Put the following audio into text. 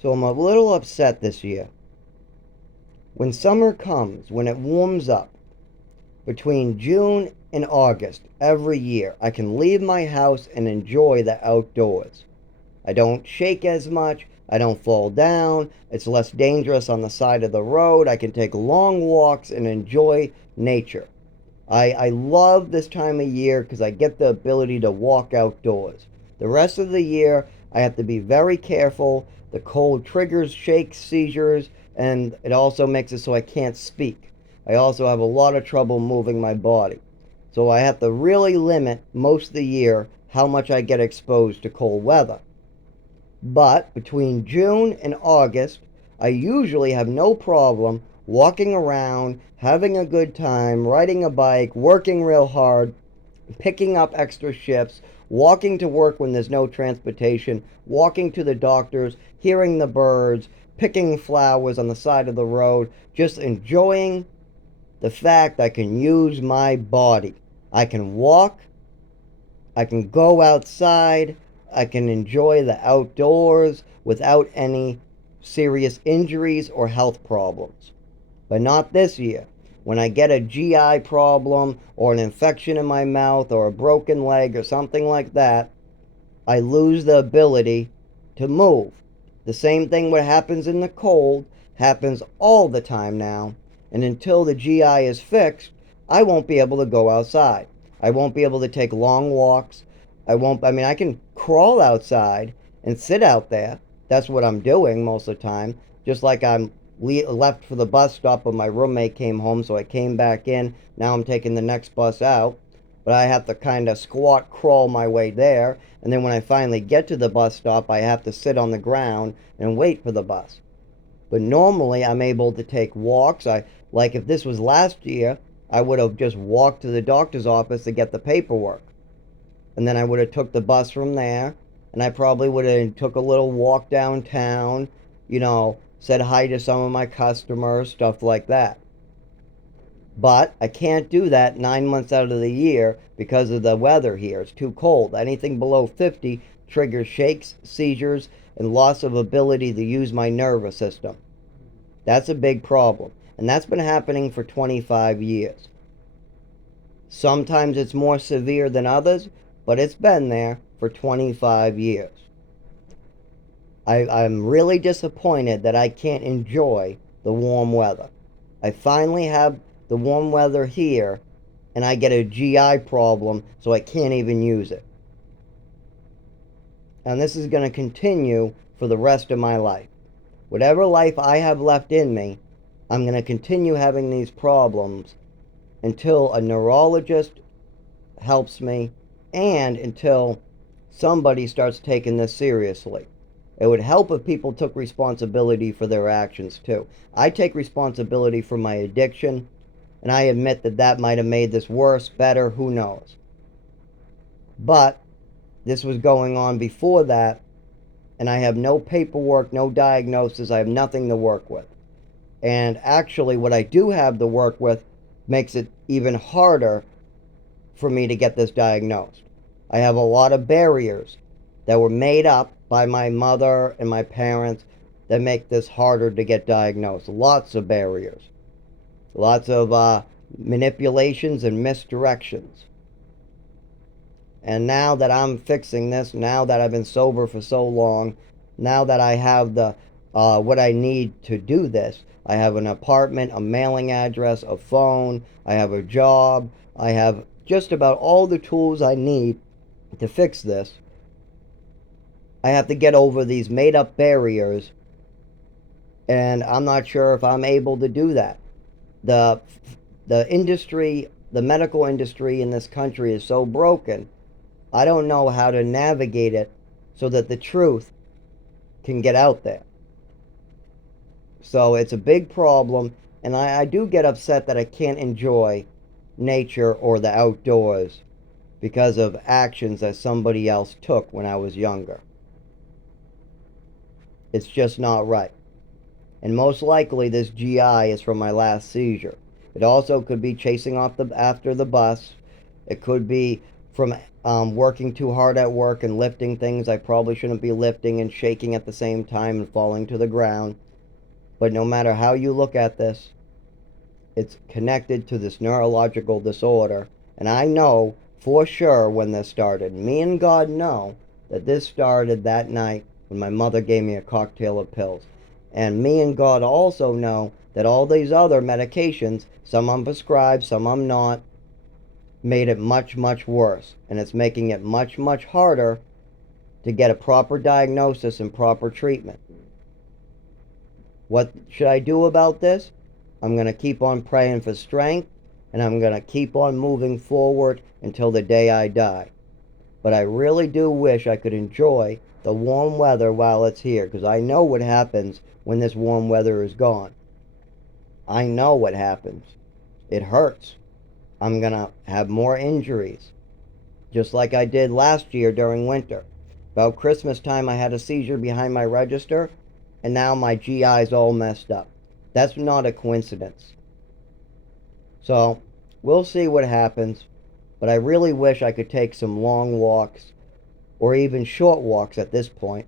So I'm a little upset this year. When summer comes, when it warms up, between June and August every year, I can leave my house and enjoy the outdoors. I don't shake as much. I don't fall down. It's less dangerous on the side of the road. I can take long walks and enjoy nature. I love this time of year because I get the ability to walk outdoors. The rest of the year, I have to be very careful. The cold triggers shakes, seizures, and it also makes it so I can't speak. I also have a lot of trouble moving my body. So I have to really limit most of the year how much I get exposed to cold weather. But between June and August, I usually have no problem walking around, having a good time, riding a bike, working real hard, picking up extra shifts, walking to work when there's no transportation, walking to the doctors, hearing the birds, picking flowers on the side of the road, just enjoying the fact I can use my body. I can walk, I can go outside, I can enjoy the outdoors without any serious injuries or health problems. But not this year. When I get a GI problem or an infection in my mouth or a broken leg or something like that, I lose the ability to move. The same thing what happens in the cold happens all the time now. And until the GI is fixed, I won't be able to go outside. I won't be able to take long walks. I can crawl outside and sit out there. That's what I'm doing most of the time. Just like I'm left for the bus stop, but my roommate came home, so I came back in. Now I'm taking the next bus out, but I have to kind of squat crawl my way there. And then when I finally get to the bus stop, I have to sit on the ground and wait for the bus. But normally I'm able to take walks. Like if this was last year, I would have just walked to the doctor's office to get the paperwork. And then I would have took the bus from there, and I probably would have took a little walk downtown, said hi to some of my customers, stuff like that. But I can't do that 9 months out of the year because of the weather here. It's too cold. Anything below 50 triggers shakes, seizures, and loss of ability to use my nervous system. That's a big problem. And that's been happening for 25 years. Sometimes it's more severe than others, but it's been there for 25 years. I'm really disappointed that I can't enjoy the warm weather. I finally have the warm weather here, and I get a GI problem, so I can't even use it. And this is going to continue for the rest of my life. Whatever life I have left in me, I'm going to continue having these problems until a neurologist helps me and until somebody starts taking this seriously. It would help if people took responsibility for their actions too. I take responsibility for my addiction, and I admit that that might have made this worse, better, who knows. But this was going on before that, and I have no paperwork, no diagnosis, I have nothing to work with. And actually, what I do have to work with makes it even harder for me to get this diagnosed. I have a lot of barriers that were made up by my mother and my parents that make this harder to get diagnosed. Lots of barriers, lots of manipulations and misdirections. And now that I'm fixing this, now that I've been sober for so long, now that I have the what I need to do this, I have an apartment, a mailing address, a phone, I have a job, I have just about all the tools I need to fix this. I have to get over these made up barriers, and I'm not sure if I'm able to do that. The the industry, the medical industry in this country is so broken. I don't know how to navigate it so that the truth can get out there. So it's a big problem, and I do get upset that I can't enjoy nature or the outdoors because of actions that somebody else took when I was younger. It's just not right. And most likely this GI is from my last seizure. It also could be chasing off after the bus. It could be from working too hard at work and lifting things I probably shouldn't be lifting and shaking at the same time and falling to the ground. But no matter how you look at this, it's connected to this neurological disorder. And I know for sure when this started. Me and God know that this started that night when my mother gave me a cocktail of pills. And me and God also know that all these other medications, some I'm prescribed, some I'm not, made it much, much worse. And it's making it much, much harder to get a proper diagnosis and proper treatment. What should I do about this? I'm going to keep on praying for strength, and I'm going to keep on moving forward until the day I die. But I really do wish I could enjoy the warm weather while it's here, because I know what happens when this warm weather is gone. I know what happens. It hurts. I'm going to have more injuries, just like I did last year during winter. About Christmas time, I had a seizure behind my register, and now my GI's all messed up. That's not a coincidence. So, we'll see what happens, but I really wish I could take some long walks, or even short walks at this point,